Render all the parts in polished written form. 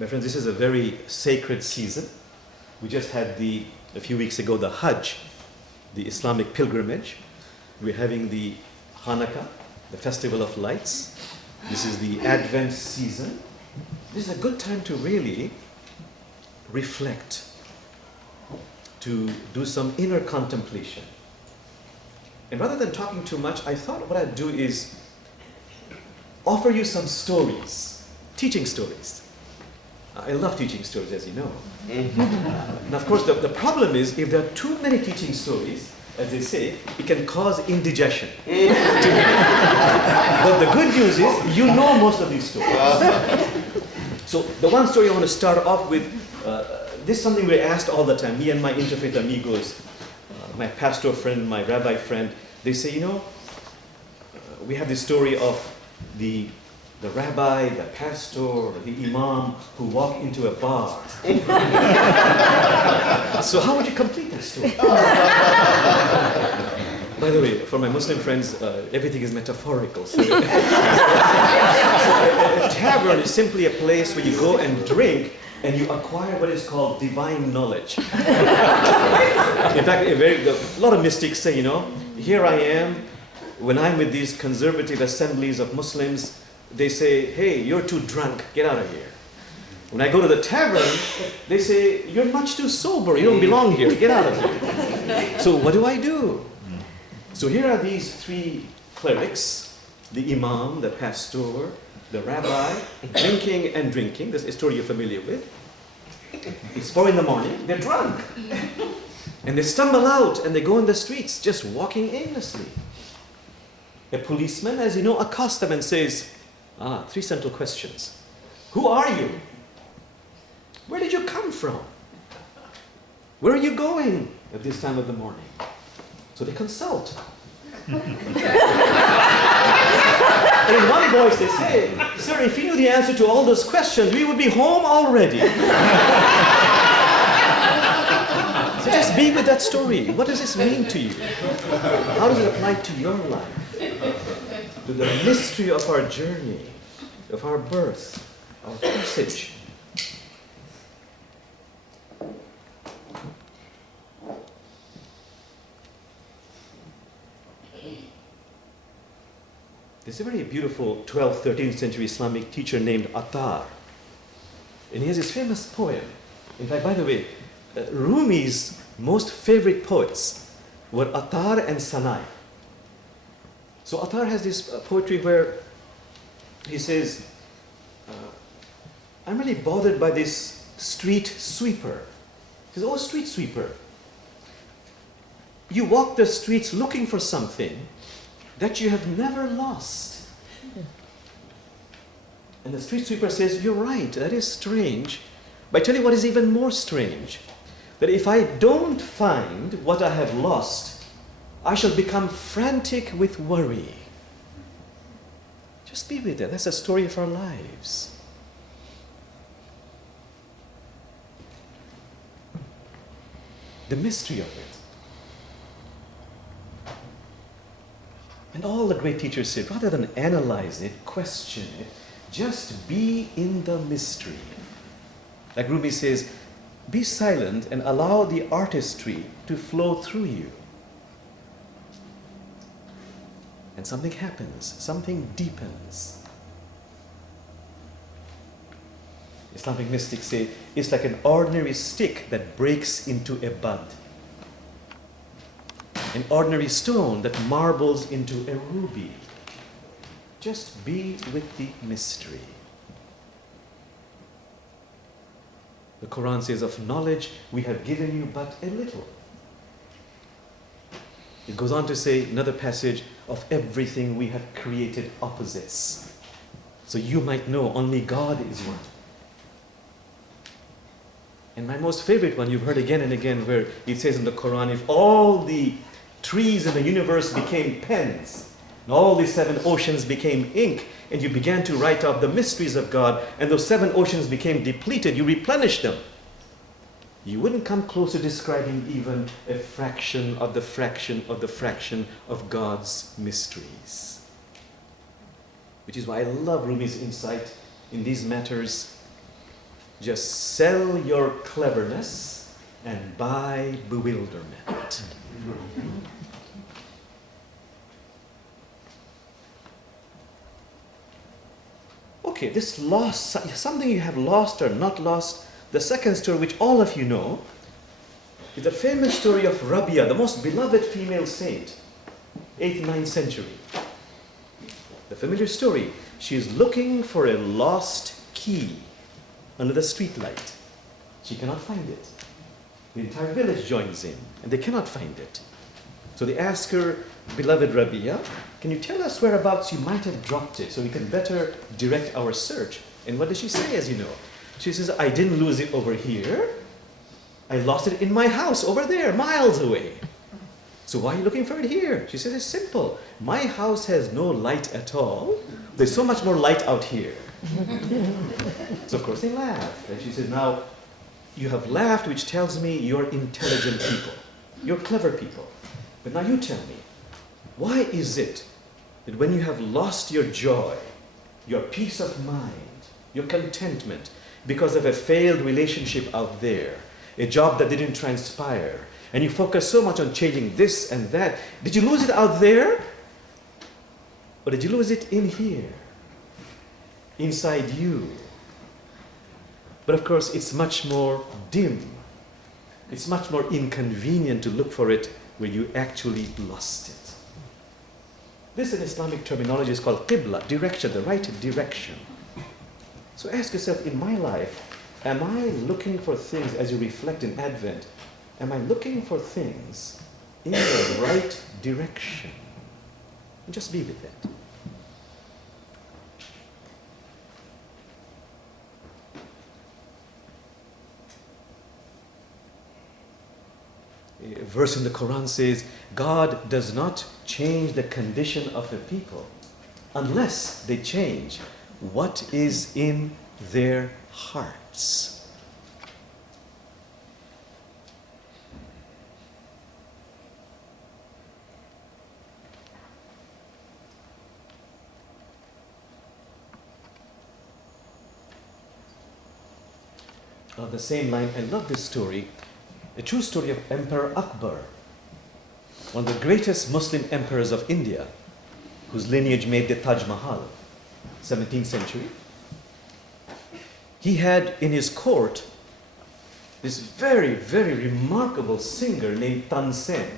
My friends, this is a very sacred season. We just had a few weeks ago, the Hajj, the Islamic pilgrimage. We're having the Hanukkah, the Festival of Lights. This is the Advent season. This is a good time to really reflect, to do some inner contemplation. And rather than talking too much, I thought what I'd do is offer you some stories, teaching stories. I love teaching stories, as you know. Now, of course, the problem is if there are too many teaching stories, as they say, it can cause indigestion. But the good news is, you know most of these stories. So the one story I want to start off with, this is something we're asked all the time, me and my interfaith amigos, my pastor friend, my rabbi friend, they say, you know, we have this story of the rabbi, the pastor, the imam who walk into a bar. So how would you complete that story? By the way, for my Muslim friends, everything is metaphorical. So, a tavern is simply a place where you go and drink and you acquire what is called divine knowledge. In fact, a lot of mystics say, you know, here I am, when I'm with these conservative assemblies of Muslims, they say, hey, you're too drunk, get out of here. When I go to the tavern, they say, you're much too sober, you don't belong here, get out of here. So what do? So here are these three clerics, the imam, the pastor, the rabbi, drinking and drinking. This is a story you're familiar with. It's 4 a.m, they're drunk. And they stumble out and they go in the streets, just walking aimlessly. A policeman, as you know, accosts them and says, 3 central questions. Who are you? Where did you come from? Where are you going at this time of the morning? So they consult. And in one voice they say, sir, if you knew the answer to all those questions, we would be home already. So just be with that story. What does this mean to you? How does it apply to your life? To the mystery of our journey, of our birth, our passage. There's a very beautiful 12th, 13th century Islamic teacher named Attar. And he has this famous poem. In fact, by the way, Rumi's most favorite poets were Attar and Sanai. So Attar has this poetry where he says, I'm really bothered by this street sweeper. He says, oh, street sweeper, you walk the streets looking for something that you have never lost. And the street sweeper says, you're right, that is strange. But I tell you what is even more strange, that if I don't find what I have lost, I shall become frantic with worry. Just be with it. That's the story of our lives. The mystery of it. And all the great teachers said, rather than analyze it, question it, just be in the mystery. Like Rumi says, be silent and allow the artistry to flow through you. And something happens, something deepens. Islamic mystics say it's like an ordinary stick that breaks into a bud. An ordinary stone that marbles into a ruby. Just be with the mystery. The Quran says, of knowledge we have given you but a little. It goes on to say, another passage, of everything we have created opposites. So you might know only God is one. And my most favorite one, you've heard again and again, where it says in the Quran, if all the trees in the universe became pens, and all the 7 oceans became ink, and you began to write out the mysteries of God, and those 7 oceans became depleted, you replenished them. You wouldn't come close to describing even a fraction of the fraction of the fraction of God's mysteries. Which is why I love Rumi's insight in these matters. Just sell your cleverness and buy bewilderment. Okay, this loss, something you have lost or not lost. The second story, which all of you know, is the famous story of Rabia, the most beloved female saint, 8th, 9th century. The familiar story. She is looking for a lost key under the street light. She cannot find it. The entire village joins in, and they cannot find it. So they ask her, beloved Rabia, can you tell us whereabouts you might have dropped it so we can better direct our search? And what does she say, as you know? She says, I didn't lose it over here. I lost it in my house over there, miles away. So why are you looking for it here? She says, it's simple. My house has no light at all. There's so much more light out here. So of course they laugh. And she says, now, you have laughed, which tells me you're intelligent people. You're clever people. But now you tell me, why is it that when you have lost your joy, your peace of mind, your contentment, because of a failed relationship out there, a job that didn't transpire, and you focus so much on changing this and that, did you lose it out there? Or did you lose it in here? Inside you? But of course, it's much more dim. It's much more inconvenient to look for it where you actually lost it. This in Islamic terminology is called qibla, direction, the right direction. So ask yourself, in my life, am I looking for things, as you reflect in Advent, am I looking for things in the right direction? And just be with it. A verse in the Quran says, God does not change the condition of a people unless they change what is in their hearts. On the same line, I love this story. A true story of Emperor Akbar, one of the greatest Muslim emperors of India, whose lineage made the Taj Mahal, 17th century. He had in his court this very, very remarkable singer named Tansen.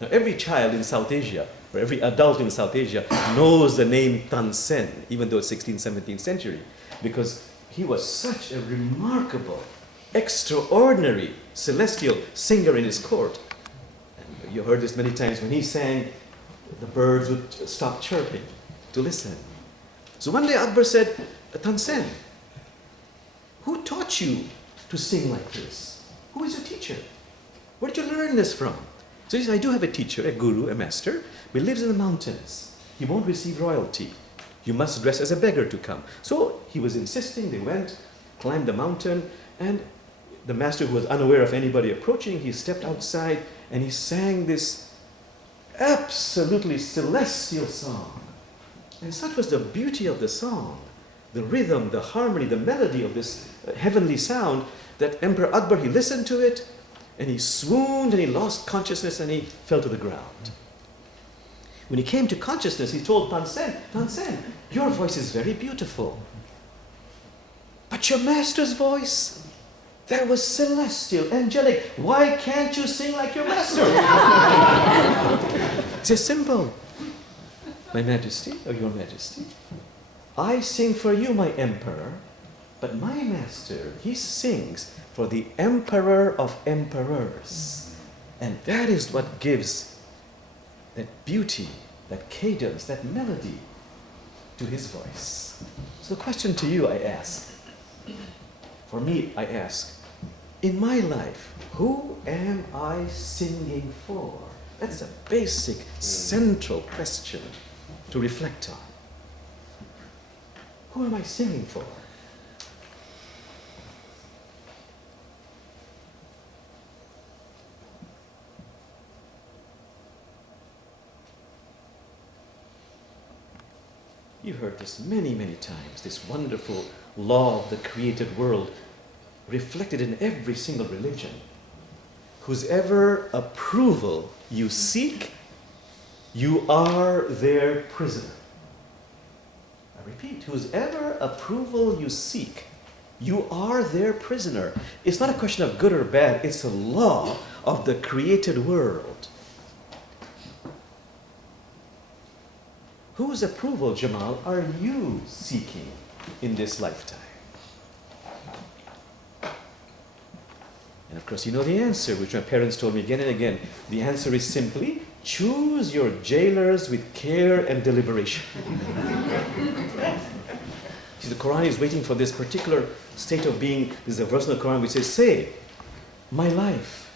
Now, every child in South Asia, or every adult in South Asia, knows the name Tansen, even though it's 16th, 17th century, because he was such a remarkable, extraordinary, celestial singer in his court. And you heard this many times. When he sang, the birds would stop chirping to listen. So one day Akbar said, Tansen, who taught you to sing like this? Who is your teacher? Where did you learn this from? So he said, I do have a teacher, a guru, a master, but he lives in the mountains. He won't receive royalty. You must dress as a beggar to come. So he was insisting. They went, climbed the mountain, and the master, who was unaware of anybody approaching, he stepped outside and he sang this absolutely celestial song. And such was the beauty of the song, the rhythm, the harmony, the melody of this heavenly sound, that Emperor Akbar, he listened to it and he swooned and he lost consciousness and he fell to the ground. When he came to consciousness, he told Tansen, Tansen, your voice is very beautiful. But your master's voice, that was celestial, angelic. Why can't you sing like your master? It's simple. My Majesty, or Your Majesty, I sing for you, my emperor, but my master, he sings for the emperor of emperors. And that is what gives that beauty, that cadence, that melody to his voice. So the question to you I ask, for me I ask, in my life, who am I singing for? That's a basic, central question to reflect on. Who am I singing for? You've heard this many, many times, this wonderful law of the created world. reflected in every single religion. Whose ever approval you seek, you are their prisoner. I repeat, whose ever approval you seek, you are their prisoner. It's not a question of good or bad, it's a law of the created world. Whose approval, Jamal, are you seeking in this lifetime? And of course, you know the answer, which my parents told me again and again. The answer is simply, choose your jailers with care and deliberation. See, the Quran is waiting for this particular state of being. There's a verse in the Quran which says, say, my life,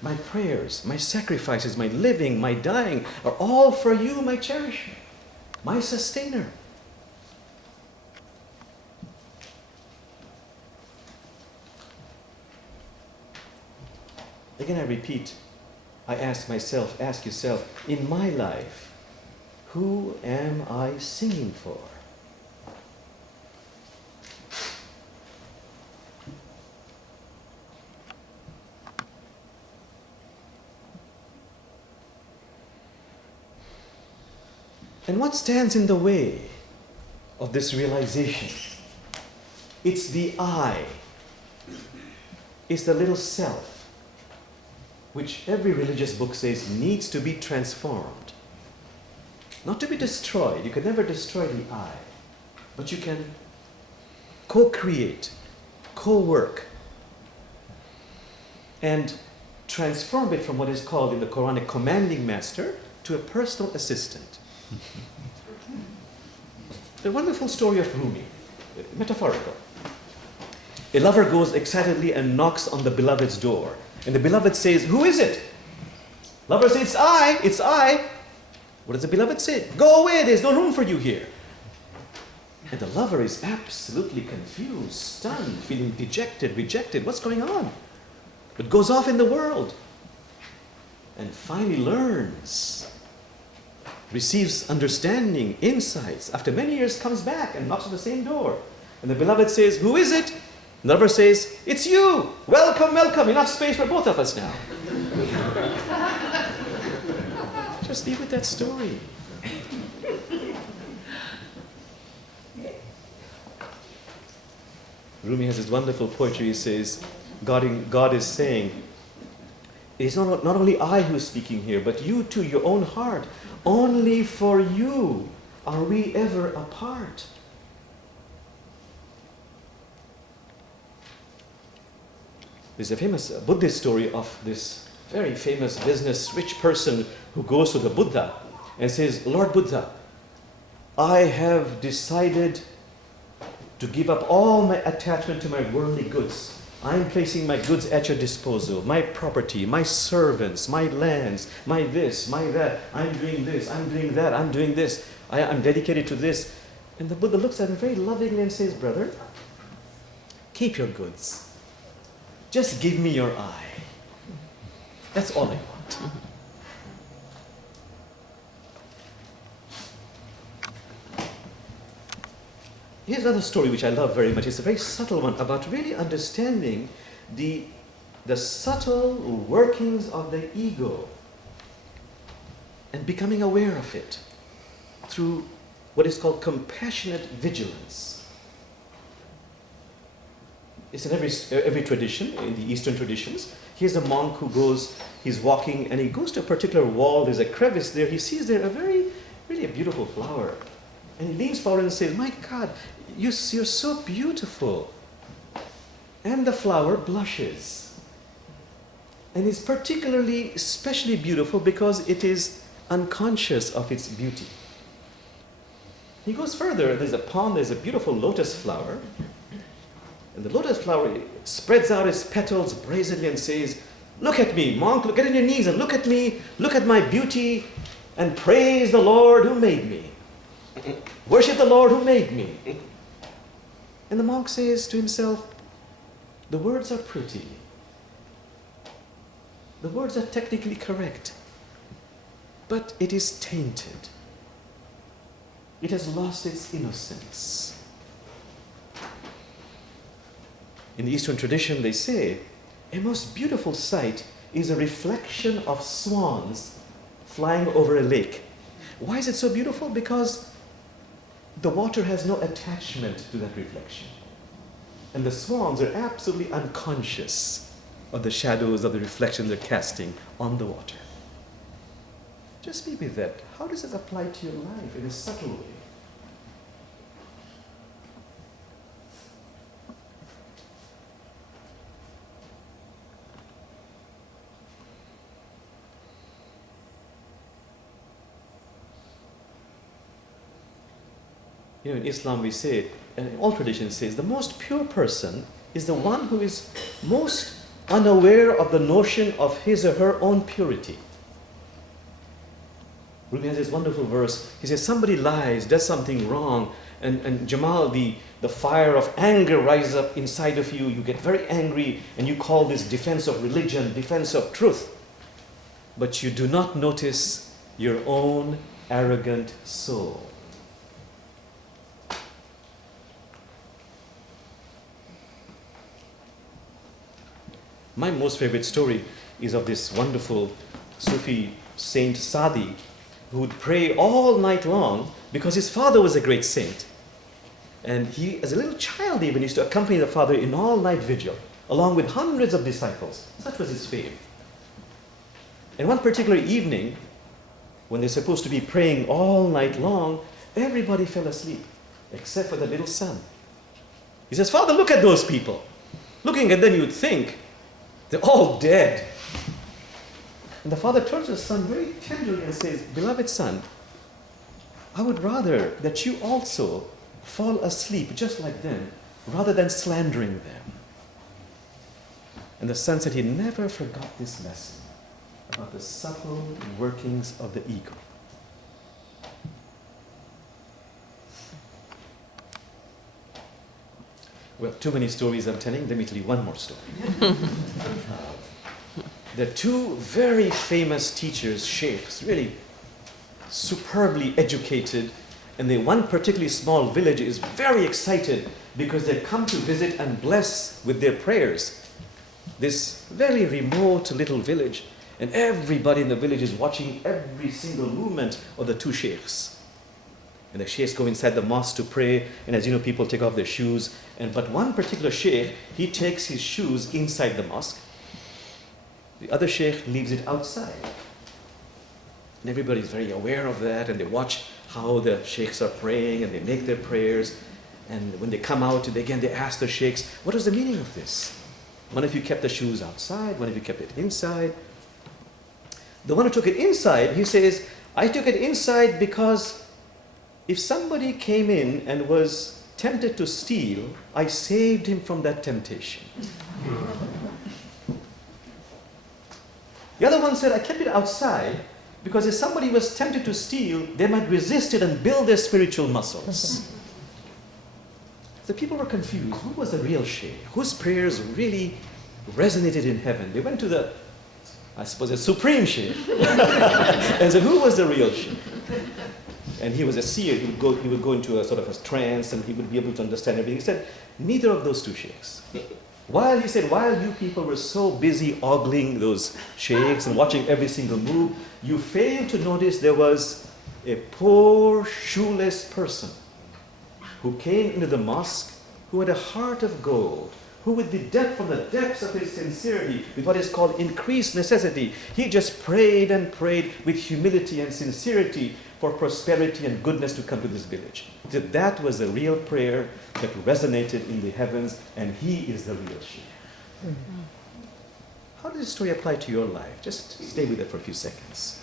my prayers, my sacrifices, my living, my dying are all for you, my cherisher, my sustainer. Again, I repeat, I ask myself, ask yourself, in my life, who am I singing for? And what stands in the way of this realization? It's the I. It's the little self, which every religious book says needs to be transformed. Not to be destroyed. You can never destroy the I. But you can co-create, co-work, and transform it from what is called in the Quran a commanding master to a personal assistant. The wonderful story of Rumi, metaphorical. A lover goes excitedly and knocks on the beloved's door. And the beloved says, who is it? Lover says, it's I, it's I. What does the beloved say? Go away, there's no room for you here. And the lover is absolutely confused, stunned, feeling dejected, rejected. What's going on? But goes off in the world and finally learns, receives understanding, insights. After many years comes back and knocks on the same door. And the beloved says, who is it? The lover says, it's you. Welcome, welcome. Enough space for both of us now. Just leave with that story. Rumi has this wonderful poetry. He says, God is saying, it's not only I who is speaking here, but you too, your own heart. Only for you are we ever apart. There's a famous Buddhist story of this very famous business rich person who goes to the Buddha and says, Lord Buddha, I have decided to give up all my attachment to my worldly goods. I'm placing my goods at your disposal, my property, my servants, my lands, my this, my that. I'm doing this, I'm doing that, I'm doing this. I'm dedicated to this. And the Buddha looks at him very lovingly and says, brother, keep your goods. Just give me your eye. That's all I want. Here's another story which I love very much. It's a very subtle one about really understanding the subtle workings of the ego and becoming aware of it through what is called compassionate vigilance. It's in every tradition, in the Eastern traditions. Here's a monk who goes, he's walking, and he goes to a particular wall. There's a crevice there. He sees there really a beautiful flower. And he leans forward and says, my God, you're so beautiful. And the flower blushes. And it's especially beautiful because it is unconscious of its beauty. He goes further. There's a pond, there's a beautiful lotus flower. And the lotus flower spreads out its petals brazenly and says, look at me, monk, get on your knees and look at me, look at my beauty, and praise the Lord who made me. Worship the Lord who made me. And the monk says to himself, the words are pretty. The words are technically correct. But it is tainted. It has lost its innocence. In the Eastern tradition, they say, a most beautiful sight is a reflection of swans flying over a lake. Why is it so beautiful? Because the water has no attachment to that reflection. And the swans are absolutely unconscious of the shadows of the reflection they're casting on the water. Just be with that. How does it apply to your life in a subtle way? You know, in Islam we say, and all traditions says, the most pure person is the one who is most unaware of the notion of his or her own purity. Rumi has this wonderful verse. He says, somebody lies, does something wrong, and Jamal, the fire of anger rises up inside of you. You get very angry, and you call this defense of religion, defense of truth. But you do not notice your own arrogant soul. My most favorite story is of this wonderful Sufi saint Sadi, who would pray all night long because his father was a great saint. And he, as a little child even, used to accompany the father in all-night vigil, along with hundreds of disciples. Such was his fame. And one particular evening, when they're supposed to be praying all night long, everybody fell asleep, except for the little son. He says, Father, look at those people. Looking at them, you would think, they're all dead. And the father turns to his son very tenderly and says, beloved son, I would rather that you also fall asleep just like them, rather than slandering them. And the son said he never forgot this lesson about the subtle workings of the ego. Well, too many stories I'm telling. Let me tell you one more story. There are two very famous teachers, sheikhs, really superbly educated, and one particularly small village is very excited because they come to visit and bless with their prayers this very remote little village, and everybody in the village is watching every single movement of the two sheikhs. And the sheikhs go inside the mosque to pray, and as you know, people take off their shoes. But one particular sheikh, he takes his shoes inside the mosque. The other sheikh leaves it outside. And everybody's very aware of that, and they watch how the sheikhs are praying, and they make their prayers. And when they come out, they ask the sheikhs, what is the meaning of this? One of you kept the shoes outside, one of you kept it inside. The one who took it inside, he says, I took it inside because if somebody came in and was tempted to steal, I saved him from that temptation. The other one said, I kept it outside because if somebody was tempted to steal, they might resist it and build their spiritual muscles. The people were confused. Who was the real sheikh? Whose prayers really resonated in heaven? They went to the, I suppose, the supreme sheikh and said, who was the real sheikh? And he was a seer. He would go into a sort of a trance, and he would be able to understand everything. He said, neither of those two sheikhs. While you people were so busy ogling those sheikhs and watching every single move, you failed to notice there was a poor, shoeless person who came into the mosque, who had a heart of gold, who from the depths of his sincerity, with what is called increased necessity, he just prayed and prayed with humility and sincerity for prosperity and goodness to come to this village. That was the real prayer that resonated in the heavens, and he is the real sheikh. How does this story apply to your life? Just stay with it for a few seconds.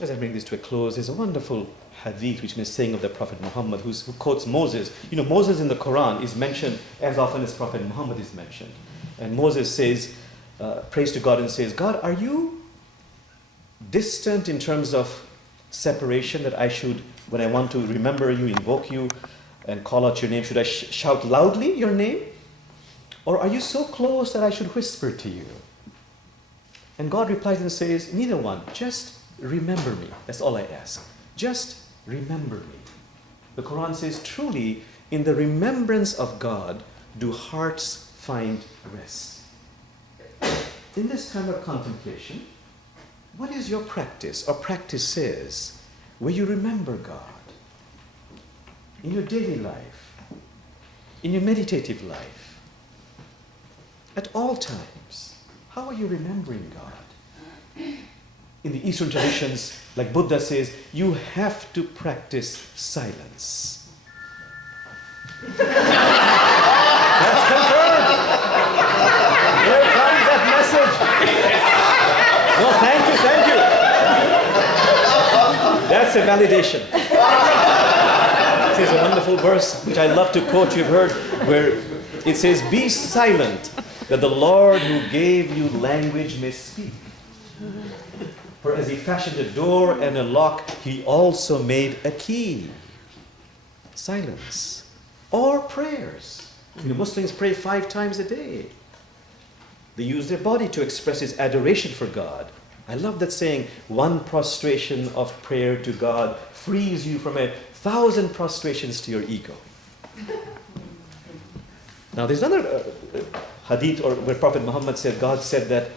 As I bring this to a close, there's a wonderful hadith which is saying of the Prophet Muhammad, who quotes Moses. You know, Moses in the Quran is mentioned as often as Prophet Muhammad is mentioned. And Moses says, prays to God and says, God, are you distant in terms of separation that I should, when I want to remember you, invoke you, and call out your name, should I shout loudly your name? Or are you so close that I should whisper to you? And God replies and says, neither one, just remember me. That's all I ask. Just remember me. The Quran says, truly, in the remembrance of God do hearts find rest. In this time of contemplation, what is your practice or practices where you remember God? In your daily life, in your meditative life, at all times, how are you remembering God? In the Eastern traditions, like Buddha says, you have to practice silence. That's confirmed. Here comes that message. Well, thank you. That's a validation. This is a wonderful verse which I love to quote. You've heard where it says, be silent, that the Lord who gave you language may speak. For as he fashioned a door and a lock, he also made a key. Silence. Or prayers. Muslims pray 5 times a day. They use their body to express its adoration for God. I love that saying, one prostration of prayer to God frees you from 1,000 prostrations to your ego. Now there's another hadith where Prophet Muhammad said, God said that,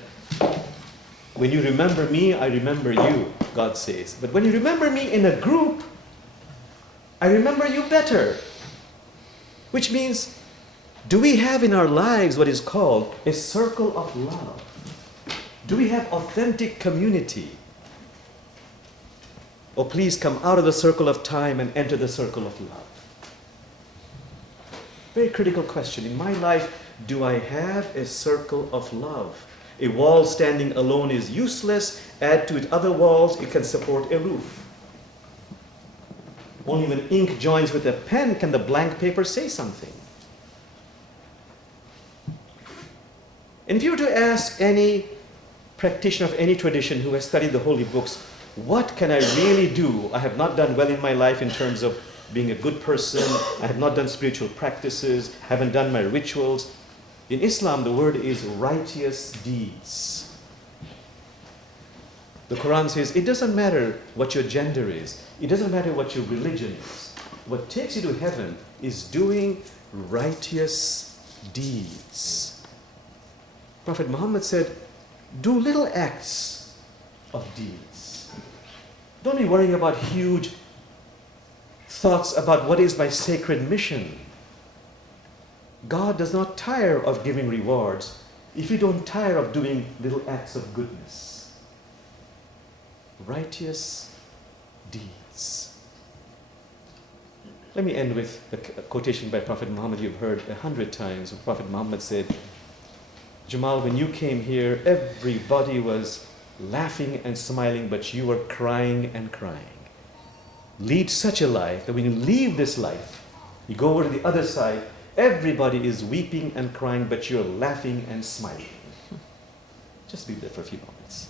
when you remember me, I remember you, God says. But when you remember me in a group, I remember you better. Which means, do we have in our lives what is called a circle of love? Do we have authentic community? Oh, please come out of the circle of time and enter the circle of love. Very critical question. In my life, do I have a circle of love? A wall standing alone is useless. Add to it other walls, it can support a roof. Only when ink joins with a pen can the blank paper say something. And if you were to ask any practitioner of any tradition who has studied the holy books, what can I really do? I have not done well in my life in terms of being a good person. I have not done spiritual practices, haven't done my rituals. In Islam, the word is righteous deeds. The Quran says, it doesn't matter what your gender is. It doesn't matter what your religion is. What takes you to heaven is doing righteous deeds. Prophet Muhammad said, do little acts of deeds. Don't be worrying about huge thoughts about what is my sacred mission. God does not tire of giving rewards if you don't tire of doing little acts of goodness. Righteous deeds. Let me end with a quotation by Prophet Muhammad you've heard 100 times. Prophet Muhammad said, Jamal, when you came here, everybody was laughing and smiling, but you were crying and crying. Lead such a life that when you leave this life, you go over to the other side, everybody is weeping and crying, but you're laughing and smiling. Just be there for a few moments.